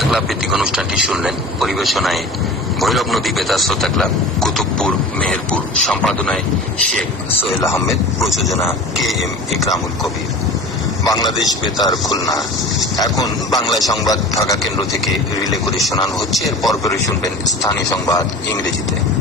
শ্রোতা ক্লাব ভিত্তিক অনুষ্ঠানটি শুনলেন। পরিবেশনায় ভৈরব নদী বেতার শ্রোতা ক্লাব, কুতুবপুর, মেহেরপুর। সম্পাদনায় শেখ সোহেল আহমেদ। প্রযোজনা KM ইকরামুল কবির। বাংলাদেশ বেতার, খুলনা। এখন বাংলা সংবাদ ঢাকা কেন্দ্র থেকে রিলে করে শোনানো হচ্ছে। এর পরপরই শুনবেন স্থানীয় সংবাদ ইংরেজিতে।